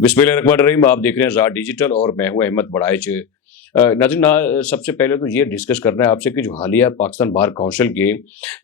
बिस्मिल्लाहिर्रहमानिर्रहीम। आप देख रहे हैं ज़ाद डिजिटल और मैं हूं अहमद बड़ाइच। नाज़रीन, सबसे पहले तो ये डिस्कस करना है आपसे कि जो हालिया पाकिस्तान बार काउंसिल के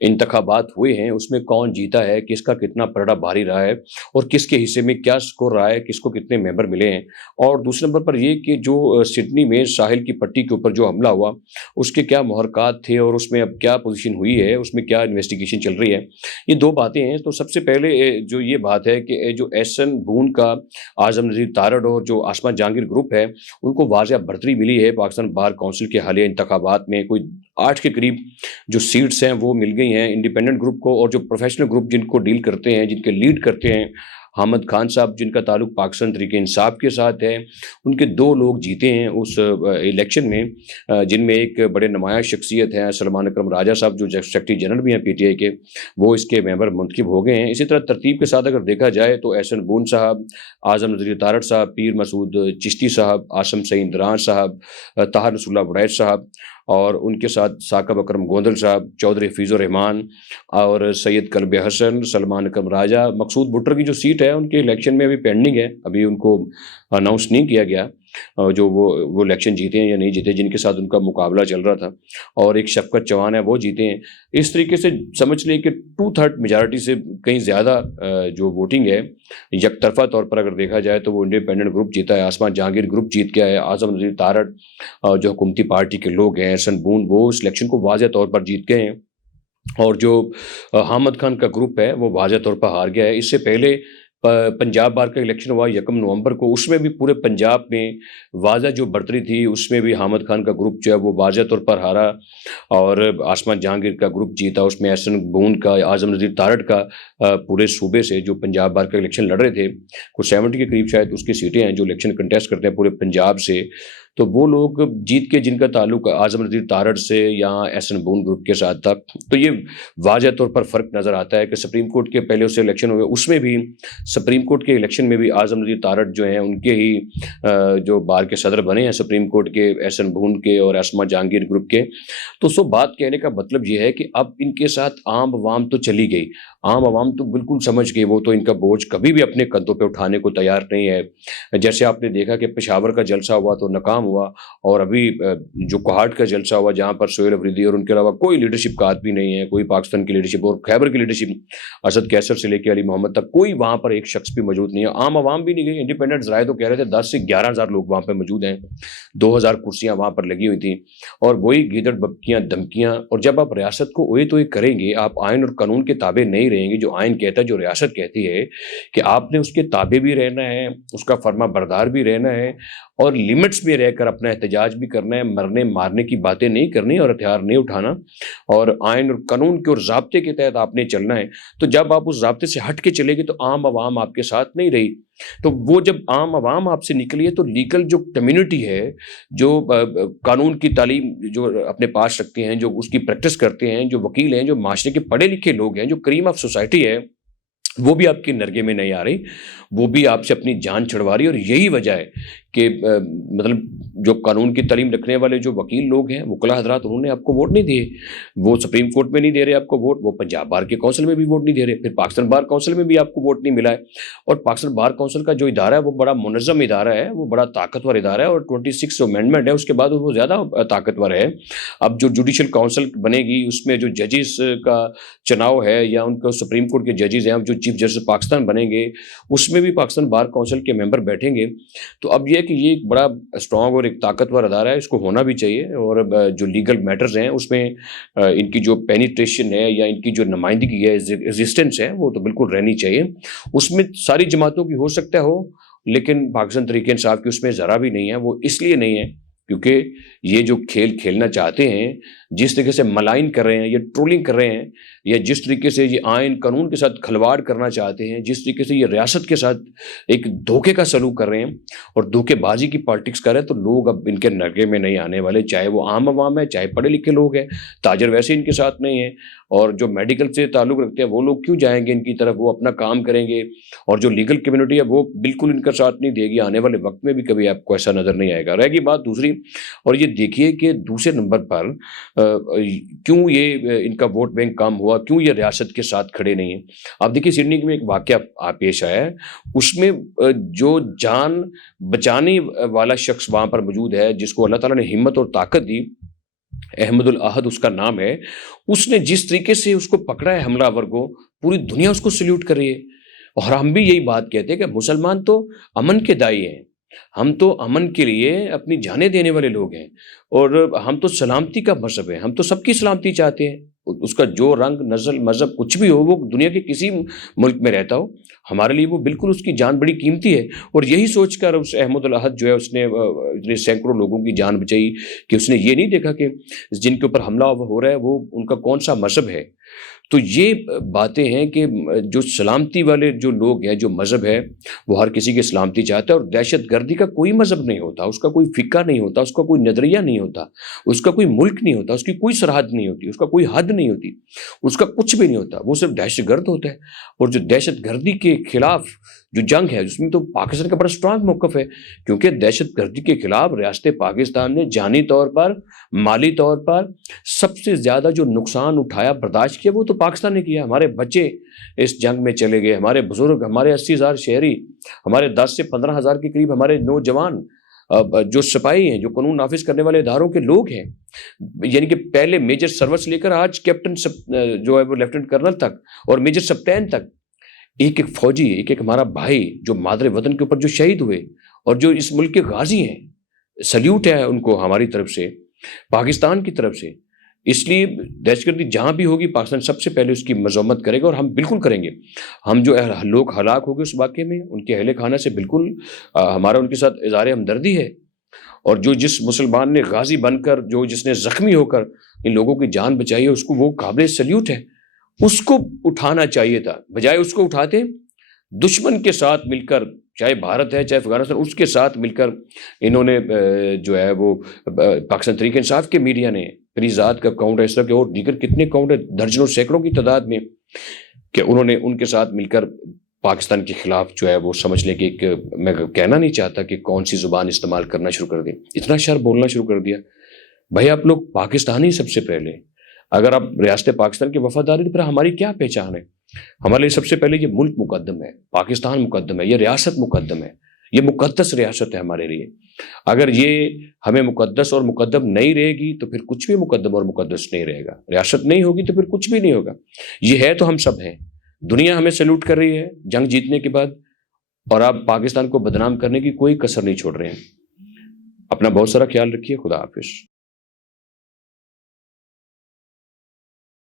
इंतखाबात हुए हैं उसमें कौन जीता है, किसका कितना पलड़ा भारी रहा है और किसके हिस्से में क्या स्कोर रहा है, किसको कितने मेंबर मिले हैं। और दूसरे नंबर पर ये कि जो सिडनी में साहिल की पट्टी के ऊपर जो हमला हुआ उसके क्या मुहरक़ात थे और उसमें अब क्या पोजीशन हुई है, उसमें क्या इन्वेस्टिगेशन चल रही है। ये दो बातें हैं। तो सबसे पहले जो ये बात है कि जो एहसन बून का आज़म नज़ीर तारड़ और जो आसमा जहांगीर ग्रुप है उनको वाज़ेह बढ़तरी मिली है पाकिस्तान बार काउंसिल के हालिया इंतखाबात में। कोई 8 के करीब जो सीट्स हैं वो मिल गई हैं इंडिपेंडेंट ग्रुप को। और जो प्रोफेशनल ग्रुप जिनको डील करते हैं, जिनके लीड करते हैं, हामिद खान साहब जिनका ताल्लुक पाकिस्तान तहरीक इंसाफ के साथ है, उनके 2 लोग जीते हैं उस इलेक्शन में, जिनमें एक बड़े नुमाया शख्सियत हैं सलमान अकरम राजा साहब जो सेक्रेटरी जनरल भी हैं पीटीआई के, वो इसके मेंबर मुंतखब हो गए हैं। इसी तरह तरतीब के साथ अगर देखा जाए तो एहसन बून साहब, आज़म नज़ीर तारड़ साहब, पीर मसूद चिश्ती साहब, आसम सईद रान साहब, ताहर नसरुल्लाह वड़ैच साहब और उनके साथ साकब अकरम गोंदल साहब, चौधरी हफीज़ुर रहमान और सैयद कल्ब हसन, सलमान अकरम राजा। मकसूद भुट्टर की जो सीट है उनके इलेक्शन में अभी पेंडिंग है, अभी उनको अनाउंस नहीं किया गया जो वो इलेक्शन जीते हैं या नहीं जीते, जिनके साथ उनका मुकाबला चल रहा था। और एक शफकत चौहान है, वो जीते हैं। इस तरीके से समझ लें कि 2/3 मेजॉरिटी से कहीं ज़्यादा जो वोटिंग है यकतरफा तौर पर अगर देखा जाए तो वो इंडिपेंडेंट ग्रुप जीता है, आसमा जहांगीर ग्रुप जीत गया है। आज़म नज़ीर तारड़ जो हुकूमती पार्टी के लोग हैं, एहसन बून, वो इस इलेक्शन को वाज़ेह तौर पर जीत गए हैं। और जो हामिद खान का ग्रुप है वो वाज़ेह तौर पर हार गया है। इससे पहले पंजाब बार का इलेक्शन हुआ 1 नवंबर को, उसमें भी पूरे पंजाब में वाज़ेह जो बढ़तरी थी उसमें भी हामिद खान का ग्रुप जो है वो वाज़ेह तौर पर हारा और आसमा जहांगीर का ग्रुप जीता। उसमें एहसन बून का, आज़म नज़ीर तारड़ का पूरे सूबे से जो पंजाब बार का इलेक्शन लड़ रहे थे, कुछ 70 के करीब शायद उसकी सीटें हैं जो इलेक्शन कंटेस्ट करते हैं पूरे पंजाब से, तो वो लोग जीत के जिनका ताल्लुक आज़म नज़ीर तारड़ से या एहसन बून ग्रुप के साथ था। तो ये वाज़ेह तौर पर फ़र्क नज़र आता है कि सुप्रीम कोर्ट के पहले उससे इलेक्शन हुए, उसमें भी सुप्रीम कोर्ट के इलेक्शन में भी आज़म नज़ीर तारड़ जो हैं उनके ही जो बार के सदर बने हैं सुप्रीम कोर्ट के, एहसन बून के और आसमा जहांगीर ग्रुप के। तो सो बात कहने का मतलब ये है कि अब इनके साथ आम आवाम तो चली गई, आम आवाम तो बिल्कुल समझ गई, वो तो इनका बोझ कभी भी अपने कंधों पे उठाने को तैयार नहीं है। जैसे आपने देखा कि पेशावर का जलसा हुआ तो नाकाम हुआ, और अभी जो कोहाट का जलसा हुआ जहाँ पर सोहेल अफरीदी और उनके अलावा कोई लीडरशिप का आदमी नहीं है, कोई पाकिस्तान की लीडरशिप और खैबर की लीडरशिप असद कैसर से लेकर अली मोहम्मद तक कोई वहाँ पर एक शख्स भी मौजूद नहीं है। आम आवाम भी नहीं गई। इंडिपेंडेंट ज़राए तो कह रहे थे 10 से 11 हज़ार लोग वहाँ पर मौजूद हैं, 2000 कुर्सियाँ वहाँ पर लगी हुई थी और वही गीदड़ बक्कियाँ धमकियाँ। और जब आप रियासत को ओए तो करेंगे, आप आइन और कानून के ताबे नहीं रहेंगे, जो आइन कहता है, जो रियासत कहती है कि आपने उसके ताबे भी रहना है, उसका फर्मा बरदार भी रहना है और लिमिट्स में रहकर अपना एहतजाज भी करना है, मरने मारने की बातें नहीं करनी और हथियार नहीं उठाना और आइन और कानून के और ज़ाब्ते के तहत आपने चलना है। तो जब आप उस ज़ाब्ते से हट के चलेंगे तो आम आवाम आपके साथ नहीं रही। तो वो जब आम आवाम आपसे निकली है तो लीगल जो कम्युनिटी है, जो कानून की तालीम जो अपने पास रखते हैं, जो उसकी प्रैक्टिस करते हैं, जो वकील हैं, जो माशरे के पढ़े लिखे लोग हैं, जो क्रीम ऑफ सोसाइटी है, वो भी आपके नरगे में नहीं आ रही, वो भी आपसे अपनी जान छुड़वा रही है। और यही वजह है कि मतलब जो कानून की तालीम रखने वाले जो वकील लोग हैं, वकला हजरात, उन्होंने आपको वोट नहीं दिए। वो सुप्रीम कोर्ट में नहीं दे रहे आपको वोट, वो पंजाब बार के काउंसिल में भी वोट नहीं दे रहे, फिर पाकिस्तान बार काउंसिल में भी आपको वोट नहीं मिला है। और पाकिस्तान बार काउंसिल का जो इदारा है वो बड़ा मुनज़्ज़म इदारा है, वो बड़ा ताकतवर इदारा है और 26 अमेंडमेंट है, उसके बाद वो ज़्यादा ताकतवर है। अब जो जुडिशल काउंसिल बनेगी उसमें जो जजेस का चुनाव है या उनका सुप्रीम कोर्ट के जजेस हैं, जो चीफ जस्टिस पाकिस्तान बनेंगे, उसमें भी पाकिस्तान बार काउंसिल के मेंबर बैठेंगे। तो अब ये कि ये एक बड़ा स्ट्रॉन्ग और एक ताकतवर अदारा है, इसको होना भी चाहिए। और जो लीगल मैटर्स हैं उसमें इनकी जो पेनिट्रेशन है या इनकी जो नुमाइंदगी है, एग्जिस्टेंस है, वो तो बिल्कुल रहनी चाहिए। उसमें सारी जमातों की हो सकता हो, लेकिन पाकिस्तान तहरीक इंसाफ की उसमें ज़रा भी नहीं है। वो इसलिए नहीं है क्योंकि ये जो खेल खेलना चाहते हैं, जिस तरीके से मलाइन कर रहे हैं, ये ट्रोलिंग कर रहे हैं, या जिस तरीके से ये आइन कानून के साथ खिलवाड़ करना चाहते हैं, जिस तरीके से ये रियासत के साथ एक धोखे का सलूक कर रहे हैं और धोखेबाजी की पॉलिटिक्स कर रहे हैं, तो लोग अब इनके नरगे में नहीं आने वाले, चाहे वो आम आवाम है, चाहे पढ़े लिखे लोग हैं। ताजर वैसे इनके साथ नहीं है और जो मेडिकल से ताल्लुक़ रखते हैं वो लोग क्यों जाएंगे इनकी तरफ, वो अपना काम करेंगे। और जो लीगल कम्युनिटी है वो बिल्कुल इनका साथ नहीं देगी, आने वाले वक्त में भी कभी आपको ऐसा नज़र नहीं आएगा। रहेगी बात दूसरी, और ये देखिए कि दूसरे नंबर पर क्यों ये इनका वोट बैंक कम हुआ کیوں یہ ریاست کے ساتھ کھڑے نہیں ہیں؟ آپ دیکھیے سڈنی میں ایک واقعہ پیش آیا ہے، اس میں جو جان بچانے والا شخص وہاں پر موجود ہے، جس کو اللہ تعالیٰ نے ہمت اور طاقت دی، احمد الاحد اس کا نام ہے، اس نے جس طریقے سے اس کو پکڑا ہے حملہ آور کو، پوری دنیا اس کو سلیوٹ کر رہی ہے۔ اور ہم بھی یہی بات کہتے ہیں کہ مسلمان تو امن کے دائی ہیں، ہم تو امن کے لیے اپنی جانیں دینے والے لوگ ہیں، اور ہم تو سلامتی کا مذہب ہے، ہم تو سب کی سلامتی چاہتے ہیں، اس کا جو رنگ نسل مذہب کچھ بھی ہو، وہ دنیا کے کسی ملک میں رہتا ہو، ہمارے لیے وہ بالکل اس کی جان بڑی قیمتی ہے۔ اور یہی سوچ کر اس احمد الاحد جو ہے اس نے سینکڑوں لوگوں کی جان بچائی، کہ اس نے یہ نہیں دیکھا کہ جن کے اوپر حملہ ہو رہا ہے وہ ان کا کون سا مذہب ہے۔ تو یہ باتیں ہیں کہ جو سلامتی والے جو لوگ ہیں، جو مذہب ہے، وہ ہر کسی کی سلامتی چاہتا ہے، اور دہشت گردی کا کوئی مذہب نہیں ہوتا، اس کا کوئی فقہ نہیں ہوتا، اس کا کوئی نظریہ نہیں ہوتا، اس کا کوئی ملک نہیں ہوتا، اس کی کوئی سرحد نہیں ہوتی، اس کا کوئی حد نہیں ہوتی، اس کا کچھ بھی نہیں ہوتا، وہ صرف دہشت گرد ہوتا ہے۔ اور جو دہشت گردی کے خلاف جو جنگ ہے، اس میں تو پاکستان کا بڑا اسٹرانگ موقف ہے، کیونکہ دہشت گردی کے خلاف ریاست پاکستان نے جانی طور پر، مالی طور پر سب سے زیادہ جو نقصان اٹھایا، برداشت کیا، وہ تو پاکستان نے کیا۔ ہمارے بچے اس جنگ میں چلے گئے، ہمارے بزرگ، ہمارے 80,000 شہری، ہمارے 10 سے 15,000 کے قریب ہمارے نوجوان، جو سپاہی ہیں، جو قانون نافذ کرنے والے اداروں کے لوگ ہیں، یعنی کہ پہلے میجر سروس لے کر آج کیپٹن جو ہے وہ لیفٹیننٹ کرنل تک، اور میجر سپتین تک، ایک ایک فوجی، ایک ایک ہمارا بھائی جو مادر وطن کے اوپر جو شہید ہوئے، اور جو اس ملک کے غازی ہیں، سلیوٹ ہے ان کو ہماری طرف سے، پاکستان کی طرف سے۔ اس لیے دہشت گردی جہاں بھی ہوگی، پاکستان سب سے پہلے اس کی مذمت کرے گا، اور ہم بالکل کریں گے۔ ہم جو لوگ ہلاک ہو گئے اس واقعے میں، ان کے اہل خانہ سے بالکل ہمارا ان کے ساتھ اظہار ہمدردی ہے، اور جو جس مسلمان نے غازی بن کر، جس نے زخمی ہو کر ان لوگوں کی جان بچائی ہے، اس کو وہ قابل سلیوٹ ہے، اس کو اٹھانا چاہیے تھا، بجائے اس کو اٹھاتے دشمن کے ساتھ مل کر، چاہے بھارت ہے چاہے افغانستان، اس کے ساتھ مل کر انہوں نے جو ہے وہ پاکستان تحریک انصاف کے میڈیا نے، میری ذات کا اکاؤنٹ ہے، اس طرح کے اور دیگر کتنے اکاؤنٹ ہیں، درجنوں سینکڑوں کی تعداد میں، کہ انہوں نے ان کے ساتھ مل کر پاکستان کے خلاف جو ہے وہ سمجھ لیں کہ میں کہنا نہیں چاہتا کہ کون سی زبان استعمال کرنا شروع کر دیں، اتنا شر بولنا شروع کر دیا۔ بھائی آپ لوگ پاکستانی سب سے پہلے، اگر آپ ریاست پاکستان کے وفادار ہیں تو پھر ہماری کیا پہچان ہے؟ ہمارے لیے سب سے پہلے یہ ملک مقدم ہے، پاکستان مقدم ہے، یہ ریاست مقدم ہے، یہ مقدس ریاست ہے ہمارے لیے۔ اگر یہ ہمیں مقدس اور مقدم نہیں رہے گی تو پھر کچھ بھی مقدم اور مقدس نہیں رہے گا، ریاست نہیں ہوگی تو پھر کچھ بھی نہیں ہوگا۔ یہ ہے تو ہم سب ہیں، دنیا ہمیں سیلوٹ کر رہی ہے جنگ جیتنے کے بعد، اور آپ پاکستان کو بدنام کرنے کی کوئی کسر نہیں چھوڑ رہے ہیں۔ اپنا بہت سارا خیال رکھیے، خدا حافظ۔